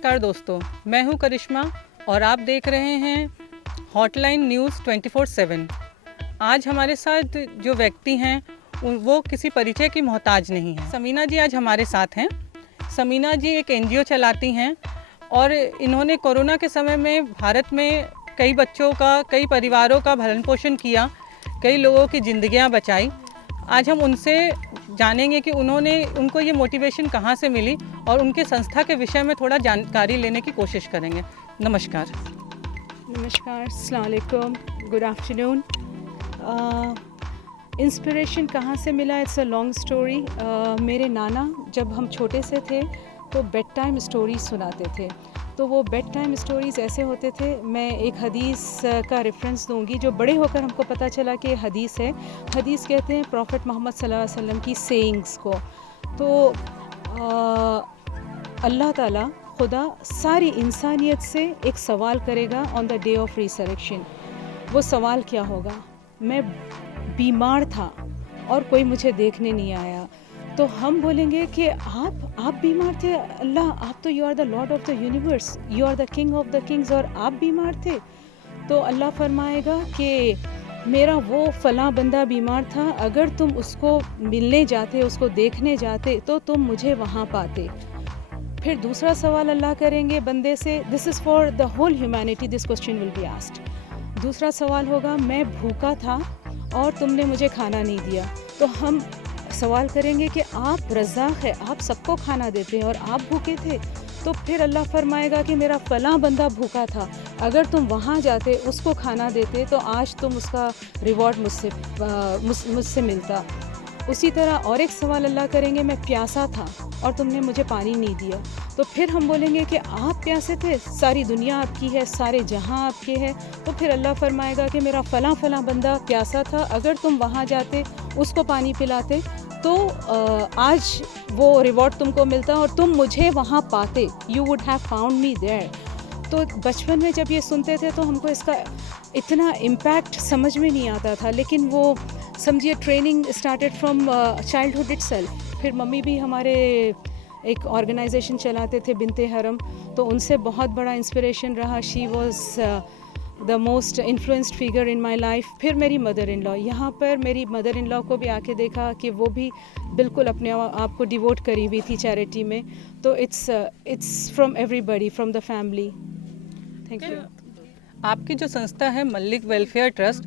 नमस्कार दोस्तों, मैं हूं करिश्मा और आप देख रहे हैं हॉटलाइन न्यूज़ 24/7। आज हमारे साथ जो व्यक्ति हैं वो किसी परिचय की मोहताज नहीं है। समीना जी आज हमारे साथ हैं। समीना जी एक एनजीओ चलाती हैं और इन्होंने कोरोना के समय में भारत में कई बच्चों का, कई परिवारों का भरण पोषण किया, कई लोगों की ज़िंदगियां बचाई। आज हम उनसे जानेंगे कि उनको ये मोटिवेशन कहाँ से मिली और उनके संस्था के विषय में थोड़ा जानकारी लेने की कोशिश करेंगे। नमस्कार। नमस्कार, अस्सलाम वालेकुम, गुड आफ्टरनून। इंस्पिरेशन कहाँ से मिला, इट्स अ लॉन्ग स्टोरी। मेरे नाना जब हम छोटे से थे तो बेड टाइम स्टोरीज सुनाते थे। तो वो बेड टाइम स्टोरीज़ ऐसे होते थे, मैं एक हदीस का रेफरेंस दूंगी जो बड़े होकर हमको पता चला कि हदीस है। हदीस कहते हैं प्रॉफिट मोहम्मद सल्लल्लाहु अलैहि वसल्लम की सेइंग्स को। तो अल्लाह ताला खुदा सारी इंसानियत से एक सवाल करेगा on the day of resurrection. वो सवाल क्या होगा? मैं बीमार था और कोई मुझे देखने नहीं आया, तो हम बोलेंगे कि आप बीमार थे, अल्लाह आप तो you are the lord of the universe, you are the king of the kings, और आप बीमार थे। तो अल्लाह फरमाएगा कि मेरा वो फ़लाँ बंदा बीमार था, अगर तुम उसको मिलने जाते, उसको देखने जाते तो तुम मुझे वहाँ पाते। फिर दूसरा सवाल अल्लाह करेंगे बंदे से, this is for the whole humanity, this question will be asked. दूसरा सवाल होगा, मैं भूखा था और तुमने मुझे खाना नहीं दिया। तो हम सवाल करेंगे कि आप रज़्ज़ाक़ है, आप सबको खाना देते हैं और आप भूखे थे। तो फिर अल्लाह फरमाएगा कि मेरा फ़लाँ बंदा भूखा था, अगर तुम वहाँ जाते, उसको खाना देते तो आज तुम उसका रिवॉर्ड मुझसे मिलता। उसी तरह और एक सवाल अल्लाह करेंगे, मैं प्यासा था और तुमने मुझे पानी नहीं दिया। तो फिर हम बोलेंगे कि आप प्यासे थे, सारी दुनिया आपकी है, सारे जहां आपके हैं। तो फिर अल्लाह फरमाएगा कि मेरा फ़लाँ फ़लाँ बंदा प्यासा था, अगर तुम वहाँ जाते, उसको पानी पिलाते तो आज वो रिवॉर्ड तुमको मिलता और तुम मुझे वहाँ पाते, you would have found me there. तो बचपन में जब ये सुनते थे तो हमको इसका इतना इम्पैक्ट समझ में नहीं आता था, लेकिन वो समझिए training started from childhood itself. फिर मम्मी भी हमारे एक ऑर्गेनाइजेशन चलाते थे बिनते हरम, तो उनसे बहुत बड़ा इंस्पिरेशन रहा। She was the most influenced figure in my life. फिर मेरी मदर इन लॉ, यहाँ पर मेरी मदर इन लॉ को भी आके देखा कि वो भी बिल्कुल अपने आप को डिवोट करी हुई थी चैरिटी में। तो it's from everybody, from the family. Thank you. आपकी जो संस्था है मल्लिक वेलफेयर ट्रस्ट,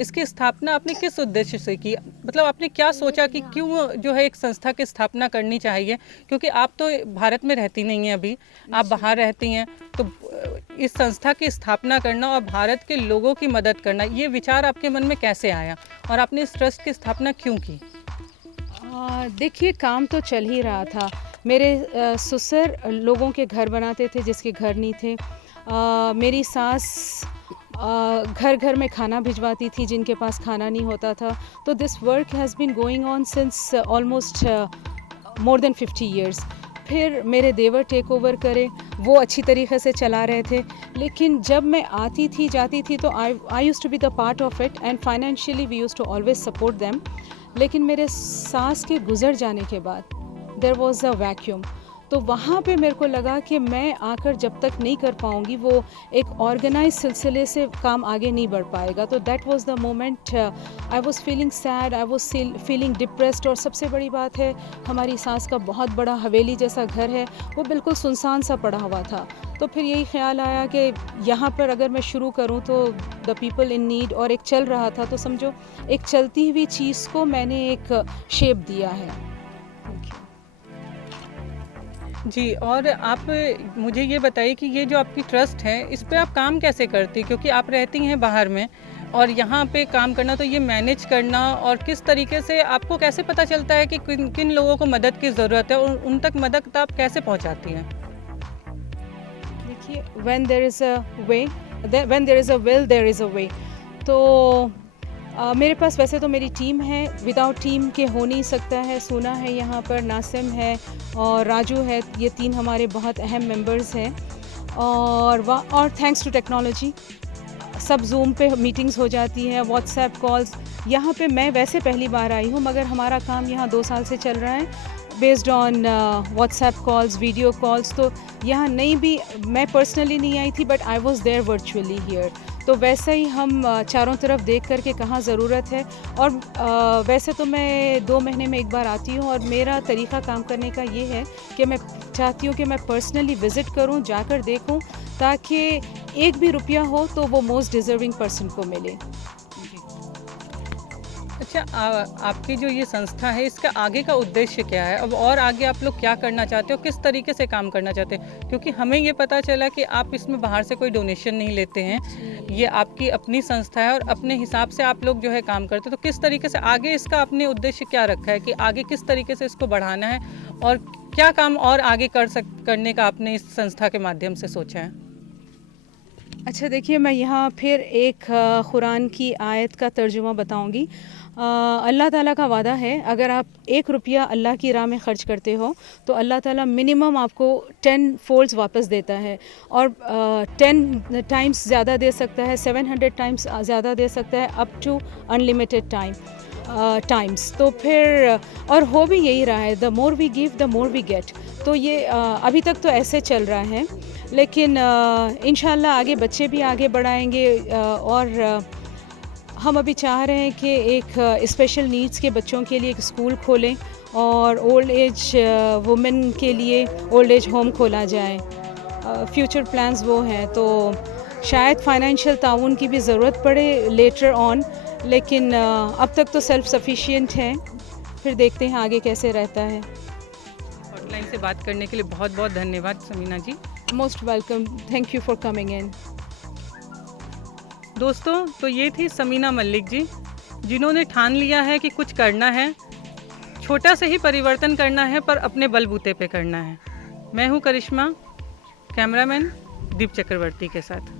इसकी स्थापना आपने किस उद्देश्य से की? मतलब आपने क्या सोचा कि क्यों जो है एक संस्था की स्थापना करनी चाहिए? क्योंकि आप तो भारत में रहती नहीं हैं अभी, आप बाहर रहती हैं, तो इस संस्था की स्थापना करना और भारत के लोगों की मदद करना, ये विचार आपके मन में कैसे आया और आपने इस ट्रस्ट की स्थापना क्यों की? देखिए, काम तो चल ही रहा था। मेरे ससुर लोगों के घर बनाते थे जिसके घर नहीं थे। मेरी सास घर घर में खाना भिजवाती थी जिनके पास खाना नहीं होता था। तो this work has been going on since almost more than 50 years. फिर मेरे देवर टेक ओवर करे, वो अच्छी तरीके से चला रहे थे, लेकिन जब मैं आती थी जाती थी तो I used to be the part of it and financially we used to always support them. लेकिन मेरे सास के गुज़र जाने के बाद देयर वाज अ वैक्यूम। तो वहाँ पे मेरे को लगा कि मैं आकर जब तक नहीं कर पाऊँगी, वो एक ऑर्गेनाइज सिलसिले से काम आगे नहीं बढ़ पाएगा। तो that was the moment I was feeling sad, I was feeling depressed. और सबसे बड़ी बात है, हमारी सास का बहुत बड़ा हवेली जैसा घर है, वो बिल्कुल सुनसान सा पड़ा हुआ था। तो फिर यही ख्याल आया कि यहाँ पर अगर मैं शुरू करूँ तो द पीपल इन नीड, और एक चल रहा था, तो समझो एक चलती हुई चीज़ को मैंने एक शेप दिया है। जी, और आप मुझे ये बताइए कि ये जो आपकी ट्रस्ट है, इस पे आप काम कैसे करती? क्योंकि आप रहती हैं बाहर में और यहाँ पे काम करना, तो ये मैनेज करना, और किस तरीके से आपको कैसे पता चलता है कि किन किन लोगों को मदद की ज़रूरत है और उन तक मदद आप कैसे पहुँचाती हैं? देखिए, when there is a way, when there is a will, there is a way। तो मेरे पास वैसे तो मेरी टीम है, विदाउट टीम के हो नहीं सकता है। सोना है यहाँ पर, नासिम है और राजू है, ये 3 हमारे बहुत अहम मेंबर्स हैं। और थैंक्स टू टेक्नोलॉजी सब जूम पे मीटिंग्स हो जाती हैं, व्हाट्सएप कॉल्स। यहाँ पे मैं वैसे पहली बार आई हूँ, मगर हमारा काम यहाँ 2 साल से चल रहा है based on WhatsApp calls, video calls. तो यहाँ नहीं भी मैं पर्सनली नहीं आई थी, but I was there virtually here. तो वैसे ही हम चारों तरफ देख कर के कहाँ ज़रूरत है। और वैसे तो मैं 2 महीने में एक बार आती हूँ, और मेरा तरीक़ा काम करने का ये है कि मैं चाहती हूँ कि मैं पर्सनली विज़िट करूँ, जाकर देखूँ, ताकि एक भी रुपया हो तो वो मोस्ट डिज़र्विंग पर्सन को मिले। अच्छा, आपकी जो ये संस्था है, इसका आगे का उद्देश्य क्या है? अब और आगे आप लोग क्या करना चाहते हो, किस तरीके से काम करना चाहते हैं? क्योंकि हमें ये पता चला कि आप इसमें बाहर से कोई डोनेशन नहीं लेते हैं, ये आपकी अपनी संस्था है और अपने हिसाब से आप लोग जो है काम करते हो। तो किस तरीके से आगे इसका आपने उद्देश्य क्या रखा है कि आगे किस तरीके से इसको बढ़ाना है, और क्या काम और आगे करने का आपने इस संस्था के माध्यम से सोचा है? अच्छा, देखिए, मैं यहाँ फिर एक कुरान की आयत का तर्जुमा बताऊँगी। अल्लाह ताला का वादा है, अगर आप 1 रुपया अल्लाह की राह में ख़र्च करते हो तो अल्लाह ताला मिनिमम आपको 10 फोल्ड्स वापस देता है, और 10 टाइम्स ज़्यादा दे सकता है, 700 टाइम्स ज़्यादा दे सकता है, अप टू अनलिमिटेड टाइम्स। तो फिर और हो भी यही रहा है, the more we give the more we get. तो ये अभी तक तो ऐसे चल रहा है, लेकिन इंशाल्लाह आगे बच्चे भी आगे बढ़ाएंगे। और हम अभी चाह रहे हैं कि एक स्पेशल नीड्स के बच्चों के लिए एक स्कूल खोलें, और ओल्ड एज वुमेन के लिए ओल्ड एज होम खोला जाए। फ्यूचर प्लान्स वो हैं, तो शायद फाइनेंशियल ताउन की भी ज़रूरत पड़े लेटर ऑन, लेकिन अब तक तो सेल्फ सफिशिएंट हैं। फिर देखते हैं आगे कैसे रहता है। हॉटलाइन से बात करने के लिए बहुत बहुत धन्यवाद Sameena ji. Most welcome, thank you for coming in. दोस्तों, तो ये थी समीना मलिक जी, जिन्होंने ठान लिया है कि कुछ करना है, छोटा से ही परिवर्तन करना है, पर अपने बलबूते पे करना है। मैं हूँ करिश्मा, कैमरामैन दीप चक्रवर्ती के साथ।